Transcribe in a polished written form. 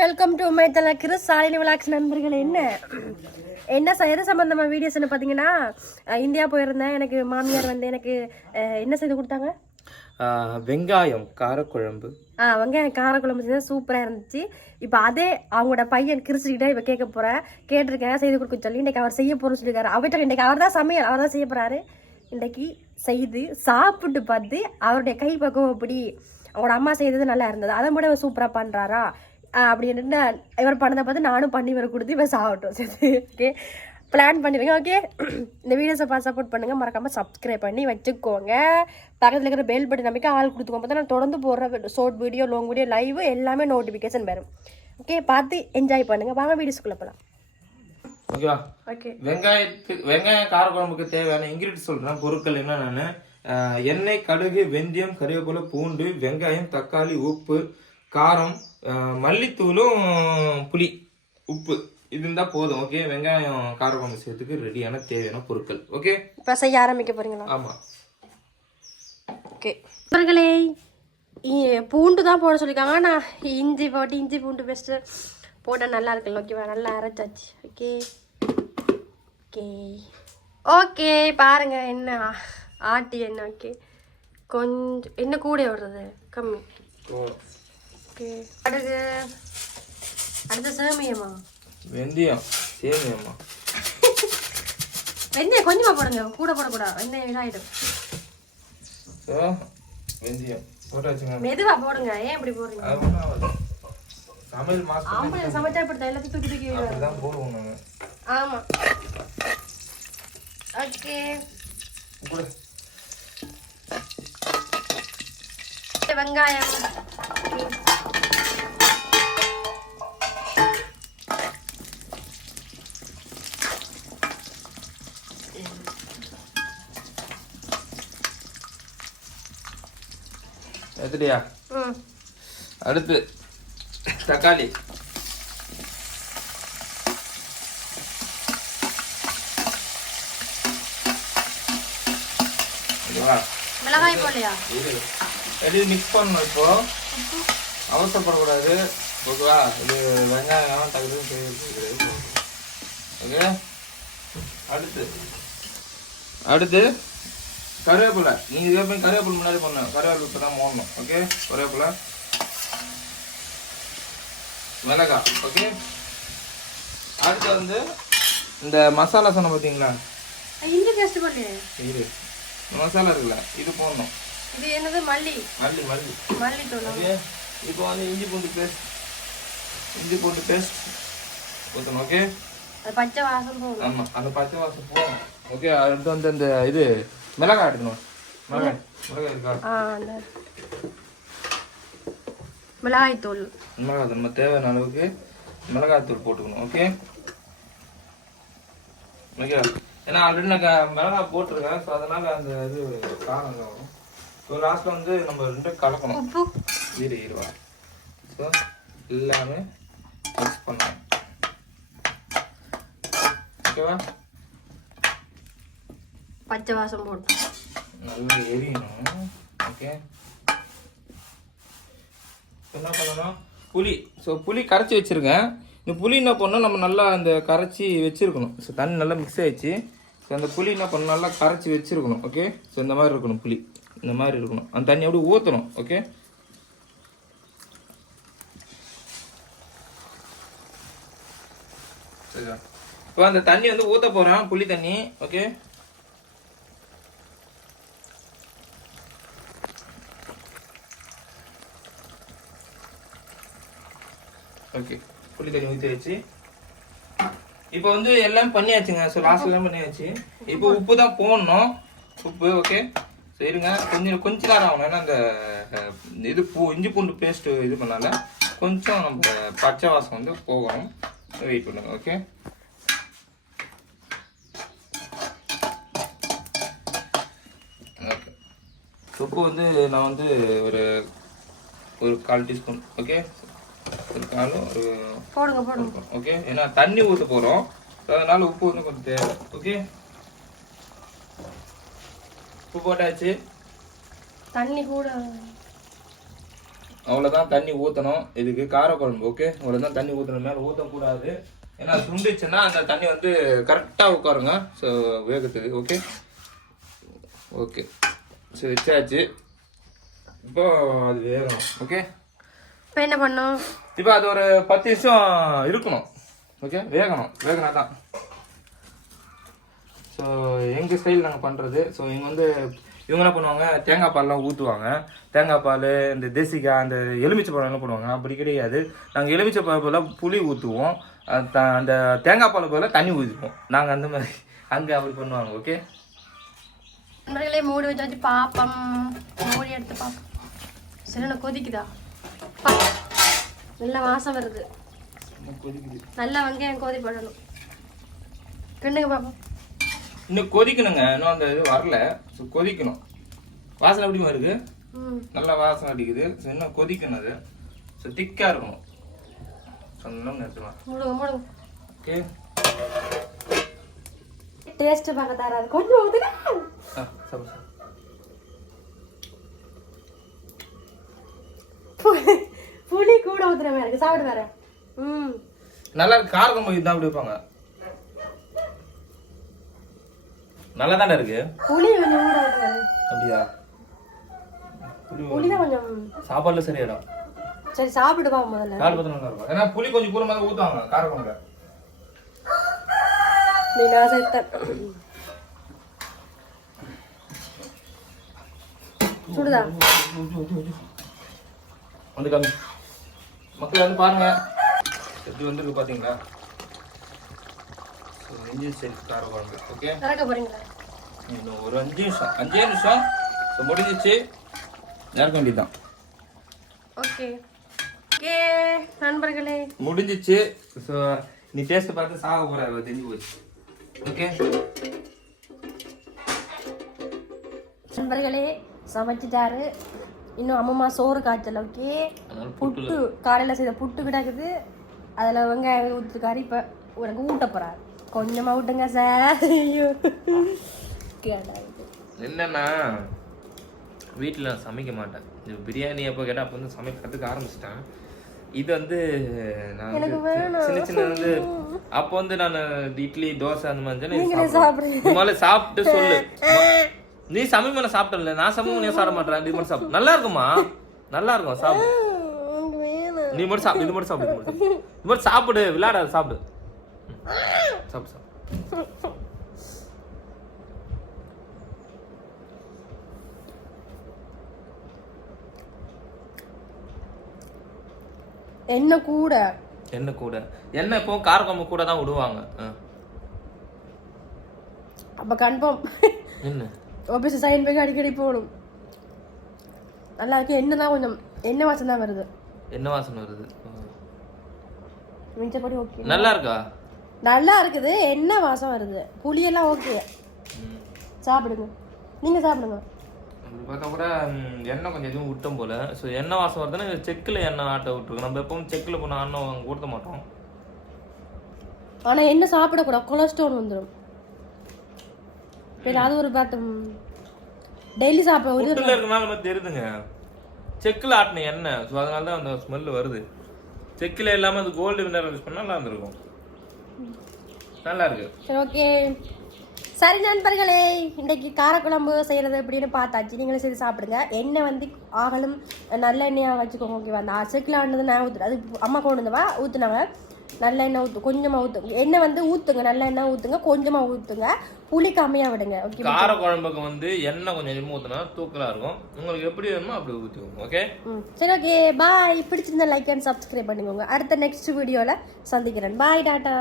Welcome to my தலக்கிற Shalini vlogs நண்பர்கள். என்ன செய்யறது சம்பந்தமா வீடியோஸ்னு பார்த்தீங்கன்னா, இந்தியா போயிருந்தேன். எனக்கு மாமியார் வந்து எனக்கு என்ன செய்து கொடுத்தாங்க, வெங்காயம் காரக்குழம்பு. வெங்காயம் காரக்குழம்பு செய்தால் சூப்பராக இருந்துச்சு. இப்போ அதே அவங்களோட பையன் கிறிஸ்டிக்கிட்ட இப்போ கேட்டிருக்கேன் செய்து கொடுக்க சொல்லி. இன்றைக்கி அவர் செய்ய போகிறோம்னு சொல்லியிருக்காரு. அவர்கிட்ட இன்றைக்கி அவர் தான் சமையல், அவர் தான் செய்ய போகிறாரு. இன்றைக்கி செய்து சாப்பிட்டு பார்த்து அவருடைய கை பக்குவம் எப்படி, அவங்களோட அம்மா செய்தது நல்லா இருந்தது, அதை கூட அவர் சூப்பராக பண்ணுறாரா அப்படின்ட்டு இவர் பண்ணதை பார்த்து நானும் பண்ணி இவர் கொடுத்து இவர் சாப்பிட்டோம். சரி, ஓகே, பிளான் பண்ணிடுங்க. ஓகே, இந்த வீடியோஸை பார்த்து சப்போர்ட் பண்ணுங்கள், மறக்காமல் சப்ஸ்கிரைப் பண்ணி வச்சுக்கோங்க. பக்கத்தில் இருக்கிற பெல் பட்டன் நம்பிக்கை ஆள் கொடுத்துக்கோங்க. பார்த்தா நான் தொடர்ந்து போடுற short video, long video, live எல்லாமே நோட்டிஃபிகேஷன் வரும். ஓகே, பார்த்து என்ஜாய் பண்ணுங்கள். வாங்க வீடியோஸ்குள்ளே போகலாம். ஓகேவா? ஓகே, வெங்காயம் காரக்குழம்புக்கு தேவையான இன்கிரீடியன்ட் சொல்கிறேன். பொருட்கள் என்னென்னு: எண்ணெய், கடுகு, வெந்தயம், கறிவேப்பிலை, பூண்டு, வெங்காயம், தக்காளி, உப்பு, காரம், மல்லித்தூளும் புளி, உப்பு, இது இருந்தால் போதும். ஓகே, வெங்காயம் காரக்குழம்பு செய்யறதுக்கு ரெடியான தேவையான பொருட்கள். ஓகே, இப்போ செய்ய ஆரம்பிக்க போறீங்களா? ஆமாம். ஓகே நண்பர்களே, பூண்டு தான் போட சொல்லியிருக்காங்க. நான் இஞ்சி பூண்டு பேஸ்ட்டு போட்டால் நல்லா இருக்குல்ல. ஓகேவா? நல்லா அரைச்சாச்சு. ஓகே ஓகே ஓகே, பாருங்க என்ன ஆட்டி என்ன. ஓகே, கொஞ்சம் என்ன கூட விடுறது கம்மி. ஓகே, அடுத்து சேமியமா, வெந்தயம், சேமியமா, வெந்தயம் கொஞ்சமா போடுங்க, கூட போடக்கூடாது, வெந்தயம் இதாயிடும். வெந்தயம் போட்டாச்சுங்க, மெதுவா போடுங்க. ஏன் இப்படி போடுறீங்க? சமையல் மாஸ்டர் ஆம்பளை சமைச்சா இப்படி எல்லாத்தையும் தூக்கி தூக்கி அப்படிதான் போடுவோம் நாங்க. ஆமா. ஓகே, வெங்காயம், எடுத்துட்டியா? அடுத்து தக்காளி, மிளகாய் போலையா? இது மிக்ஸ் பண்ணணும். இப்போ அவசரப்படக்கூடாது. ஓகேவா? இது வெங்காயம் தகுதி செய்ய. ஓகே, அடுத்து கருவேப்பிலை. நீ இதே போய் கருவேப்பிலை முன்னாடி பண்ண, கருவேப்பிலை இப்போ தான் போடணும். ஓகே, கருவேப்பிலை, மிளகாய். ஓகே, அடுத்து வந்து இந்த மசாலா சொன்ன பார்த்தீங்களா, இஞ்சி பேஸ்ட் போட்டு இது மசாலா இருக்குல்ல, இது போடணும். இது என்னது? மல்லி தூள். ஓகே, இப்போ வந்து இஞ்சி பூண்டு பேஸ்ட் ஊற்றணும். ஓகே, அது பச்சை வாசம் போகும். ஆமாம், அந்த பச்சை வாசம் போகணும். ஓகே, அடுத்து வந்து அந்த இது மிளகாய் எடுக்கணும். மிளகாய் இருக்கா? மிளகாய் தூள் நம்ம தேவையான அளவுக்கு மிளகாய் தூள் போட்டுக்கணும். ஓகே ஓகே, ஏன்னா ஆல்ரெடி நான் மிளகாய் போட்டிருக்கேன். ஸோ அதனால அந்த இது காரம் வரும். ஸோ லாஸ்ட்டில் வந்து நம்ம ரெண்டும் கலக்கணும். உப்பு இருவா. ஸோ எல்லாமே மிக்ஸ் பண்ணணும். ஓகேவா? பச்சை வாசம் போட்டு நல்லா எரியணும். ஓகே, என்ன பண்ணணும்? புளி. ஸோ புளி கரைச்சி வச்சுருக்கேன். இந்த புளி என்ன பண்ணணும், நம்ம நல்லா அந்த கரைச்சி வச்சுருக்கணும். ஸோ தண்ணி நல்லா மிக்ஸ் ஆகிடுச்சு. ஸோ அந்த புளி என்ன பண்ணணும், நல்லா கரைச்சி வச்சுருக்கணும். ஓகே, ஸோ இந்த மாதிரி இருக்கணும். புளி இந்த மாதிரி இருக்கணும். அந்த தண்ணி அப்படியே ஊற்றணும். ஓகே, சரியா? இப்போ அந்த தண்ணி வந்து ஊற்ற போகிறேன், புளி தண்ணி. ஓகே, ஓகே, புளி தண்ணி ஊற்றி வச்சு இப்போ வந்து எல்லாம் பண்ணியாச்சுங்க. ஸோ லாஸ்ட் எல்லாம் பண்ணியாச்சு. இப்போ உப்பு தான் போடணும். உப்பு. ஓகே, சரிங்க, கொஞ்ச நேரம் ஆகணும். ஏன்னா அந்த இது இஞ்சி பூண்டு பேஸ்ட்டு இது பண்ணால கொஞ்சம் நம்ம பச்சை வாசம் வந்து போகணும். வெயிட் பண்ணுங்க. ஓகே, ஓகே, உப்பு வந்து நான் வந்து ஒரு 1/4 டீஸ்பூன். ஓகே, போடுங்க. ஓகே, ஏன்னா தண்ணி ஊற்ற போகிறோம். அதனால உப்பு வந்து கொஞ்சம் தேவை. ஓகே, உப்பு போட்டாச்சு. தண்ணி கூட அவ்வளோதான் தண்ணி ஊற்றணும் இதுக்கு காரக்குழம்பு. ஓகே, அவ்வளோதான் தண்ணி ஊற்றணும், மேலே ஊற்றக்கூடாது. ஏன்னா சுண்டுச்சுன்னா அந்த தண்ணி வந்து கரெக்டாக உட்காருங்க. ஸோ வேகத்துக்கு. ஓகே ஓகே, சரி வச்சாச்சு. இப்போ அது வேகணும். ஓகே, இப்போ என்ன பண்ணும்? இப்போ அது ஒரு 10 நிமிஷம் இருக்கணும். ஓகே, வேகணும். வேகனா தான். ஸோ எங்கள் ஸ்டைல் நாங்கள் பண்ணுறது. ஸோ இங்கே வந்து இவங்க என்ன பண்ணுவாங்க, தேங்காய் பால்லாம் ஊற்றுவாங்க. தேங்காய் பால், இந்த தேசிக்காய், அந்த எலுமிச்சை பழம் என்ன பண்ணுவாங்க, அப்படி கிடையாது. நாங்கள் எலுமிச்சை பழம் போல் புளி ஊற்றுவோம், அந்த தேங்காய் பால் போல் தண்ணி ஊற்றிப்போம். நாங்கள் அந்த மாதிரி அங்கே அப்படி பண்ணுவாங்க. ஓகே, நண்பர்களே மூடி வச்சு பார்ப்போம். மூடி எடுத்து பார்ப்போம். சரி, கொதிக்குதா? நல்ல வாசம் வருது. நல்லா வெங்காயம் கொதி பண்ணணும். கிண்டுங்க பார்ப்போம். இன்னும் கொதிக்கணுங்க, இன்னும் அந்த இது வரல. ஸோ கொதிக்கணும். வாசனை எப்படி வருது? நல்லா வாசனை அடிக்குது. ஸோ இன்னும் கொதிக்கணும். அது ஸோ திக்காக இருக்கணும். சொன்னோம் நிறுத்தலாம். ஓகே, டேஸ்ட் பார்க்க தராது. கொஞ்சம் ஊத்துங்க. புளி கூட ஊத்துற மாதிரி இருக்கு. சாப்பிடு வேற. நல்லா காரக்குழம்பு இதுதான் அப்படி வைப்பாங்க. நல்லா தானே இருக்கு. புளி கொஞ்சம் கூட ஊத்துறாரு. அப்படியா? புளி தான் கொஞ்சம் சாப்பாடுல சரியாயிடும். சரி சாப்பிடு பா முதல்ல. கால் பத்தன நல்லா இருக்கும். ஏன்னா புளி கொஞ்சம் கூட மாதிரி ஊத்துவாங்க காரக்குழம்புல. நீ நான் செத்த சுடுதா வந்து காமி. மக்கள் வந்து பாருங்க எப்படி வந்துருக்கு பாத்தீங்களா? இஞ்சி சேர்த்து காரக்குழம்பு. ஓகே, கரெக்டா போறீங்களா? இன்னும் ஒரு 5 நிமிஷம். ஸோ முடிஞ்சிச்சு. இறக்க வேண்டியதுதான். ஓகே ஓகே நண்பர்களே, முடிஞ்சிச்சு. ஸோ நீ டேஸ்ட் பார்த்து சாக போற, தெரிஞ்சு போச்சு. ஓகே நண்பர்களே, சமைச்சிட்டாரு. இன்னும் அம்மா சோறு காய்ச்சல். ஓகே, புட்டு காலையில் செய்த புட்டு கிடக்குது. அதில் வெங்காயம் ஊற்றுக்காரு. இப்போ உனக்கு ஊட்ட போகிறாரு. கொஞ்சமாக ஊட்டுங்க சார். ஐயோ என்னன்னா வீட்டில் நான் சமைக்க மாட்டேன். இந்த பிரியாணி எப்போ கேட்டால் அப்போ வந்து சமைக்கிறதுக்கு ஆரம்பிச்சிட்டேன். இது வந்து நான் சின்ன சின்ன வந்து அப்போ வந்து நான் இட்லி தோசை அந்த மாதிரி முதல்ல சாப்பிட்டு சொல்லு. நீ சமைமனை சாப்பிட்டல, நான் சமைமனையே சாப்பிட மாட்டேன். இது மட்டும் சாப்பிடு. நல்லா இருக்குமா? நல்லா இருக்கும், சாப்பிடு. நீ மட்டும் சாப்பிடு. இது மட்டும் சாப்பிடு. இது மட்டும் சாப்பிடு. விளையாட சாப்பிடு. சாப்பிடு. என்ன கூட என்ன இப்போ காரக்குழம்பு கூட தான் விடுவாங்க. அப்ப கன்ஃபார்ம் என்ன ஆபீஸ் சைன் பேக் அடிக்கடி போகணும். நல்லா இருக்கு. என்னதான் கொஞ்சம் என்ன வாசனை தான் வருது. என்ன வாசனை வருது? மிச்சப்படி ஓகே. நல்லா இருக்கா? நல்லா இருக்குது. என்ன வாசம் வருது. புளியெல்லாம் ஓகே. சாப்பிடுங்க, நீங்க சாப்பிடுங்க. பார்த்தா கூட எண்ணெய் கொஞ்சம் எதுவும் விட்டோம் போல. ஸோ எண்ணெய் வாசம் வருதுன்னா செக்கில் எண்ணெய் ஆட்ட விட்டுருக்கு. நம்ம எப்பவும் செக்கில் போனால் அண்ணன் அங்கே கொடுத்த மாட்டோம். ஆனால் எண்ணெய் சாப்பிடக்கூடாது, கொலஸ்ட்ரால் வந்துடும். அது ஒரு பேட் டெய்லி சாப்பிட வீட்டில் இருக்கனால நம்ம தெரியுதுங்க. செக்கில் ஆட்டின எண்ணெய். ஸோ அதனால தான் அந்த ஸ்மெல் வருது. செக்கில் இல்லாமல் அது கோல்டு வினர் யூஸ் பண்ணால் நல்லா இருந்திருக்கும். நல்லா இருக்கு. சரி ஓகே. சரி நண்பர்களே, இன்றைக்கு காரக்குழம்பு செய்கிறது எப்படின்னு பார்த்தாச்சு. நீங்களும் செய்து சாப்பிடுங்க. எண்ணெய் வந்து ஆகலும் நல்ல எண்ணெயாக வச்சுக்கோங்க. ஓகேவா? அந்த செக்கில் ஆனது நான் ஊற்றுறேன். அது அம்மா கொண்டு வந்தவா ஊற்றுனவ. நல்ல எண்ணெய் ஊற்று, கொஞ்சமாக ஊற்றுங்க. எண்ணெய் வந்து ஊற்றுங்க, நல்ல எண்ணெய் ஊற்றுங்க, கொஞ்சமாக ஊற்றுங்க. புளி கம்மியாக விடுங்க. ஓகே, காரக்குழம்புக்கு வந்து எண்ணெய் கொஞ்சம் கொஞ்சமாக ஊற்றினா தூக்கலாக இருக்கும். உங்களுக்கு எப்படி வேணுமோ அப்படி ஊற்றிக்கோங்க. ஓகே, சரி ஓகே. பாய். பிடிச்சிருந்தா லைக் அண்ட் சப்ஸ்கிரைப் பண்ணிக்கோங்க. அடுத்த நெக்ஸ்ட் வீடியோவில் சந்திக்கிறேன். பாய், டாட்டா.